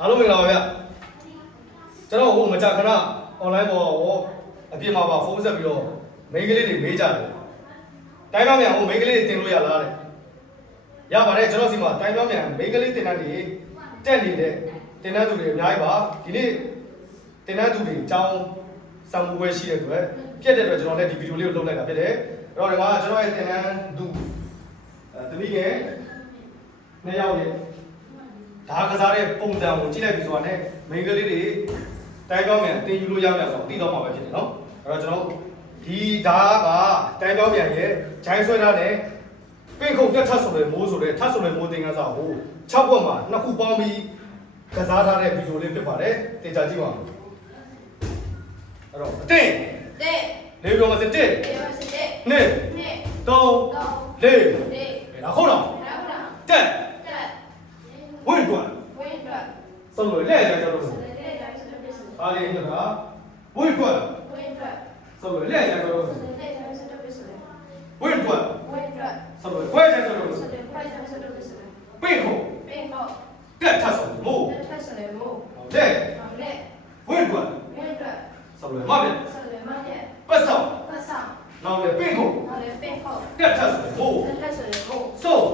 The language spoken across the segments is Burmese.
အားလုံးမင်္ဂလာပါဗျကျွန်တော်ဟိုမကြခဏ online ပေါ်ဟောအပြင်မှာပါဖုန်းဆက်ပြီးတော့မိန်းကလေးတွေမေးကြတယ်တိုင်းပေါင်းမြန်ဟိုမိန်းကလေးတွေတင်လို့ရလားတဲ့ရပါတယ်ကျွန်တော်စီမှာတိုင်းပေါင်းမြန်မိန်းကလေးတင်တန်းတွေတက်နေတဲ့တင်တန်းသူတွေအများကြီးပါဒီနေ့တင်တန်းသူတွေအကြောင်းစာမှုပွဲရှိတဲ့အတွက်ပြက်တဲ့အတွက်ကျွန်တော်လည်းဒီဗီဒီယိုလေးကိုလုပ်လိုက်တာဖြစ်တယ်အဲ့တော့ဒီမှာကျွန်တော်ရဲ့တင်တန်းသူအဲသမီးငယ်နှစ်ယောက်ရဲ့ ဒါကစားတဲ့ပုံစံကိုကြည့်လိုက်ပြီဆိုတာနဲ့မိန်းကလေးတွေတိုင်းပြောင်းမြန်တင်ယူလို့ရမယ်ဆိုတော့သိတော့မှာပဲဖြစ်တယ်နော်အဲ့တော့ကျွန်တော်ဒီဓာတ်ကတိုင်းပြောင်းမြန်ရဲ့ဂျိုင်းဆွဲထားတဲ့ပိတ်ခုတ်တက်ထပ်ဆိုတဲ့မိုးဆိုတဲ့ထပ်ဆိုတဲ့မိုးတင်ကစားကို6ဘွက်မှာနှစ်ခုပေါင်းပြီးကစားထားတဲ့ဗီဒီယိုလေးဖြစ်ပါတယ်တင်ကြကြည့်ပါဦးအဲ့တော့အတင်းတဲ့လေးပြောမစတစ်ဒီမှာစစ်တဲ့နှစ်နဲ့သုံးတော့လေးဒီအဲ့ဒါဟုတ်လားနောက်လာတက်တက်ဝင့်တွန်း 선물 네, 잘 들어보세요. 아니, 힘들다. 모일 거야. 선물 네, 잘 들어보세요. 모일 거야. 선물 과외 잘 들어보세요. 빼고, 빼타서 모. 네, 모일 거야. 선물 마면, 빠싸. 然后呢，背后，빼타서 모. 소.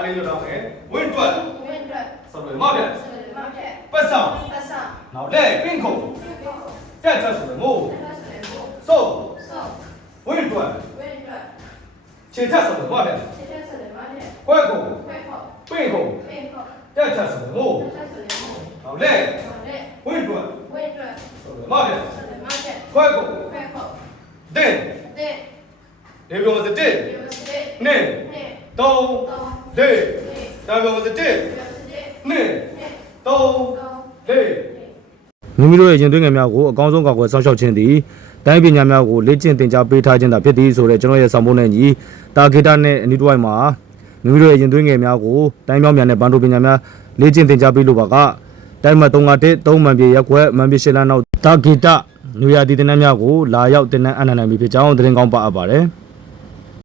က်ရကြတော့ ဆက်လေတိုင်းစစ်တဲ့စစ် ဝင့်တွန်း ဝင်းတော့ စုံလို့လက်ရကြတော့ ဆက်လေတိုင်းစစ်တဲ့စစ် ဝင့်တွန်း ဝင်းတော့ စုံလို့ခွဲကြတော့ ဖိုင်စစ်တဲ့စစ် ပိတ်ခု ပင်တော့ တက်ထဆုံမို့ တက်ဆက်လေမို့ နောက်လေအားလေးပြောတော့မယ်ဝင့်တွန်း ဝင်းတော့ စုံလို့မပြ ဆက်လေမပြ ပတ်ဆောင် ပတ်ဆောင် နောက်လေပိတ်ခု ပင်တော့ တက်ထဆုံမို့ တက်ဆက်လေမို့ စုံ ဆော့ ဝင့်တွန်း ဝင်းတော့ ခြေထဆုံမပြ စစ်တဲ့ဆက်လေမပြ ခွဲခု ဖိုင်တော့ ပိတ်ခု ပင်တော့ တက်ထဆုံမို့ တက်ဆက်လေမို့ နောက်လေ အောင်လေ ဝင့်တွန်း ဝင်းတော့ စုံလို့မပြ ဆက်လေမပြ ခွဲခု ဖိုင်တော့ တဲ့ တဲ့ လေပြောမစတစ် ဒီမှာစစ်တဲ့ နှစ် နဲ့ သုံး တော့ လေးနဲ့တာပြောမစတစ်ဒီမှာစစ်တဲ့နှစ်နဲ့သုံးတော့လေးမိမိတို့ရဲ့ရင်သွေးငယ်များကိုအကောင်းဆုံးကာကွယ်စောင့်ရှောက်ခြင်းသည်တိုင်းပညာများကိုလေ့ကျင့်သင်ကြားပေးထားခြင်းသာဖြစ်သည်ဆိုတဲ့ကျွန်တော်ရဲ့ဆောင်ပုဒ်နဲ့ညီတာဂီတာနဲ့အနီးတစ်ဝိုက်မှာမိမိတို့ရဲ့ရင်သွေးငယ်များကိုတိုင်းမြောင်းများနဲ့ဘန်ဒိုပညာများလေ့ကျင့်သင်ကြားပေးလိုပါကတိုင်းမှာ351 3မှန်ပြေရက်ွက်မှန်ပြေရှင်းလန်းနောက်တာဂီတာနွေရာသီတင်နန်းများကိုလာရောက်တင်နန်းအနန္တနိုင်ပြီဖြစ်ကြောင်းသတင်းကောင်းပါအပ်ပါတယ်။